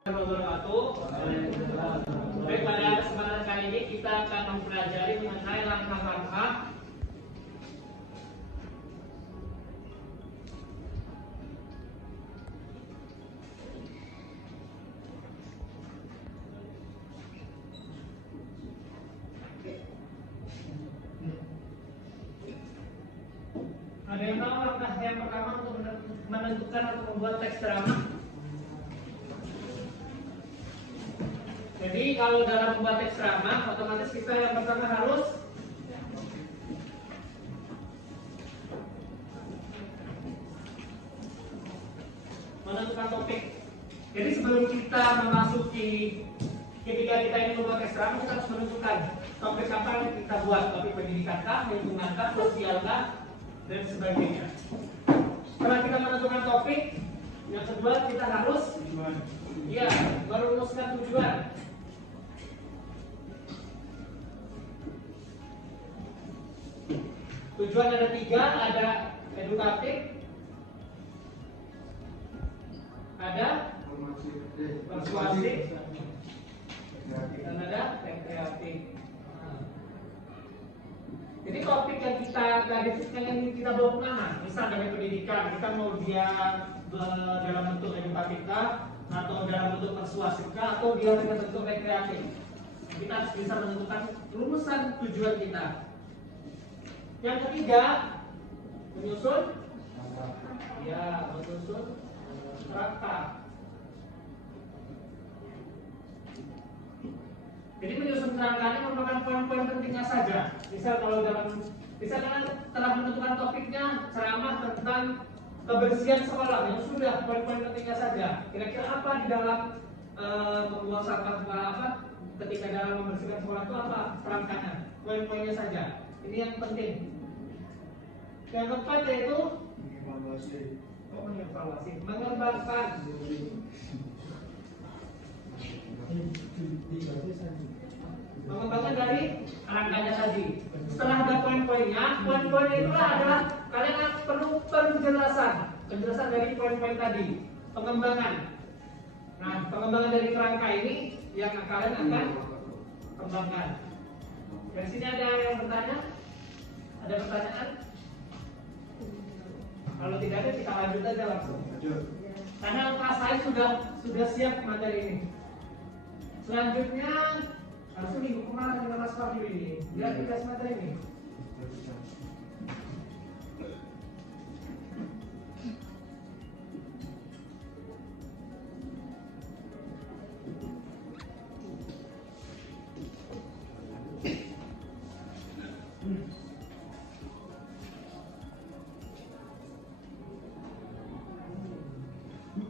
Baik, pada kesempatan kali ini kita akan mempelajari mengenai langkah-langkah ada yang tahu langkah yang pertama untuk menentukan atau membuat teks drama? Jadi kalau dalam membuat teks drama, otomatis kita yang pertama harus menentukan topik. Jadi sebelum kita memasuki ketika kita ini membuat teks drama, kita harus menentukan topik apa yang kita buat, topik pendidikan kah, lingkungan kah, sosial kah, dan sebagainya. Setelah kita menentukan topik, yang kedua kita harus merumuskan tujuan. Tujuan ada 3, ada edukatif, ada persuasif, dan ada rekreatif. Jadi topik yang kita bawa kemana? Misal dari pendidikan, kita mau dia dalam bentuk edukatif kah, atau dalam bentuk persuasif kah, atau dia dalam bentuk rekreatif. Kita harus bisa menentukan rumusan tujuan kita. Yang ketiga, menyusun kerangka. Jadi menyusun kerangka ini merupakan poin-poin pentingnya saja. Misal kalian telah menentukan topiknya ceramah tentang kebersihan sekolah, yang sudah poin-poin pentingnya saja. Kira-kira apa di dalam membuang sampah apa? Ketika dalam membersihkan sekolah itu apa kerangkanya? Poin-poinnya saja. Ini yang penting. Yang keempat yaitu mengevaluasi, mengembangkan. Mengembangkan dari kerangkanya tadi. Setelah ada poin-poinnya, poin-poin itulah adalah kalian perlu penjelasan dari poin-poin tadi. Pengembangan. Nah, pengembangan dari kerangka ini yang kalian akan kembangkan. Dari sini ada yang bertanya? Ada pertanyaan? Kalau tidak ada, kita lanjut aja langsung. Karena kelas saya sudah siap materi ini. Selanjutnya harusnya minggu kemarin kita Mas Fahri ini. Dia dikasih materi ini.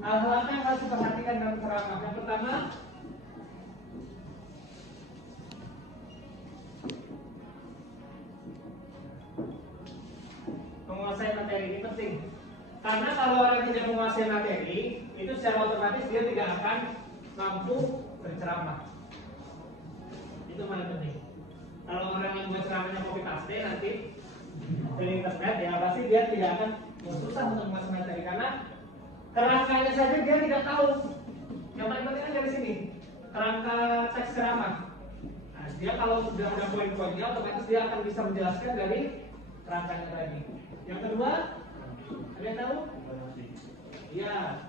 Hal-hal yang harus diperhatikan dalam ceramah. Yang pertama, menguasai materi ini penting. Karena kalau orang tidak menguasai materi, itu secara otomatis dia tidak akan mampu berceramah. Itu paling penting. Kalau orang yang buat ceramahnya copy paste nanti dari internet, ya pasti dia tidak akan susah untuk menguasai materi karena kerangkanya saja dia tidak tahu. Yang paling penting kan dari sini, kerangka teks ceramah. Nah, dia kalau sudah ada poin-poinnya, otomatis dia akan bisa menjelaskan dari kerangkanya tadi. Yang kedua, kalian tahu? Ya,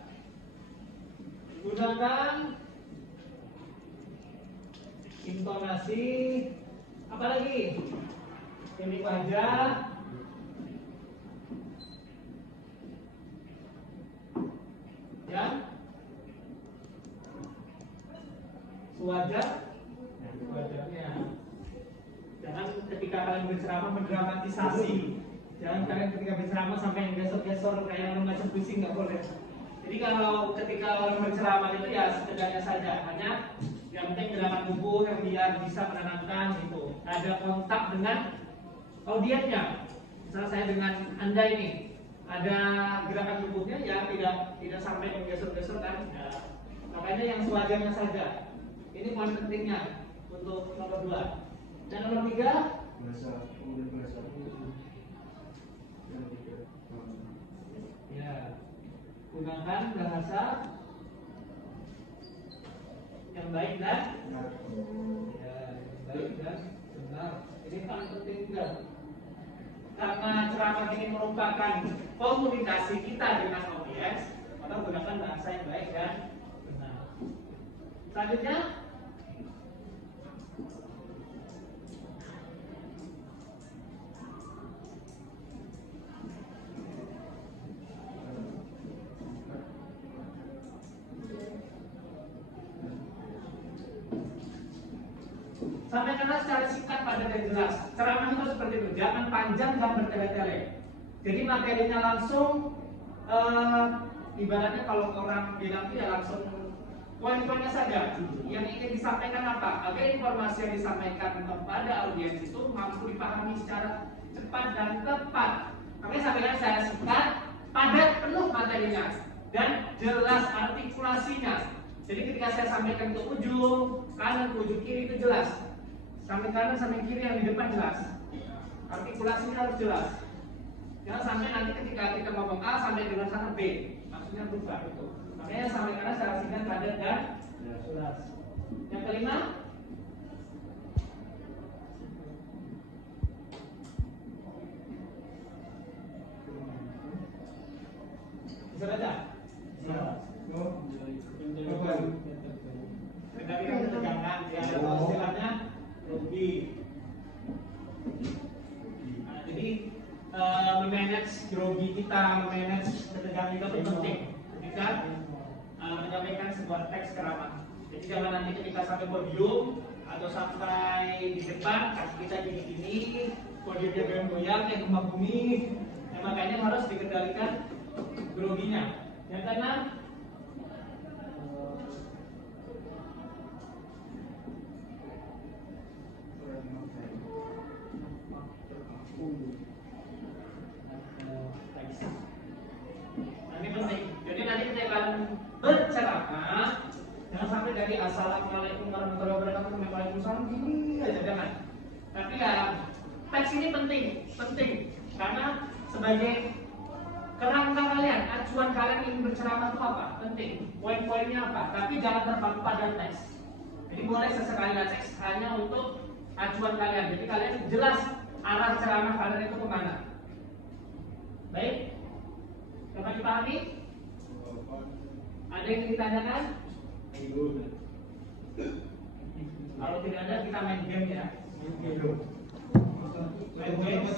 gunakan intonasi, apalagi mimik wajah, ya, wajahnya. Jangan ketika kalian berceramah mendramatisasi. Jangan kalian ketika berceramah sampai yang gesor-gesor kayak orang macam pusing, nggak boleh. Jadi kalau ketika orang berceramah itu ya sekedarnya saja, hanya yang penting gerakan tubuh yang biar bisa menenangkan itu. Ada kontak dengan audiensnya. Misalnya saya dengan Anda ini, ada gerakan tubuhnya ya tidak sampai menggesor-gesor kan. Ya. Makanya yang sewajarnya saja. Ini poin pentingnya untuk nomor 2. Dan nomor 3, ya, gunakan bahasa yang baik dan ya, yang baik dan benar. Ini paling penting juga. Karena ceramah ini merupakan komunikasi kita dengan audiens, maka gunakan bahasa yang baik dan benar. Selanjutnya, sampaikanlah secara singkat, padat dan jelas. Ceramah itu seperti itu, jangan panjang dan bertele-tele. Jadi materinya langsung, ibaratnya kalau orang bilang ya langsung poin-poinnya saja. Yang ingin disampaikan apa? Agar informasi yang disampaikan kepada audiens itu mampu dipahami secara cepat dan tepat. Makanya sampaikan secara singkat, padat, penuh materinya, dan jelas artikulasinya. Jadi ketika saya sampaikan ke ujung kanan, ke ujung kiri itu jelas. Samping kanan, samping kiri yang di depan jelas. Artikulasinya harus jelas. Jangan sampai nanti ketika kita ngomong A sampai dengan sana B, maksudnya berubah itu. Makanya sampaikanlah secara singkat, padat dan jelas. Yang kelima, bisa baca? Kendalikan ketegangan, ya, atau istilahnya grogi. Nah, jadi memanage grogi kita, memanage ketegangan kita itu penting ketika menyampaikan sebuah teks ceramah. Jadi jangan nanti ketika sampai podium atau sampai di depan kaki kita gini-gini, podiumnya goyang-goyang kayak gempa bumi. Nah, makanya harus dikendalikan groginya. Yang keenam, ini penting. Jadi nanti ketika kalian berceramah, jangan sampai dari assalamualaikum warahmatullahi wabarakatuh sampai waalaikumsalam gini aja, jangan. Tapi ya teks ini penting karena sebagai kerangka kalian, acuan kalian ingin berceramah itu apa? Penting. Poin-poinnya apa? Tapi jangan terpaku pada teks. Jadi boleh sesekali teks hanya untuk acuan kalian. Jadi kalian jelas arah ceramah kalian itu kemana. Baik? Dapat dipahami? Ada yang ditanyakan? Kalau tidak ada, kita main game ya. Main game.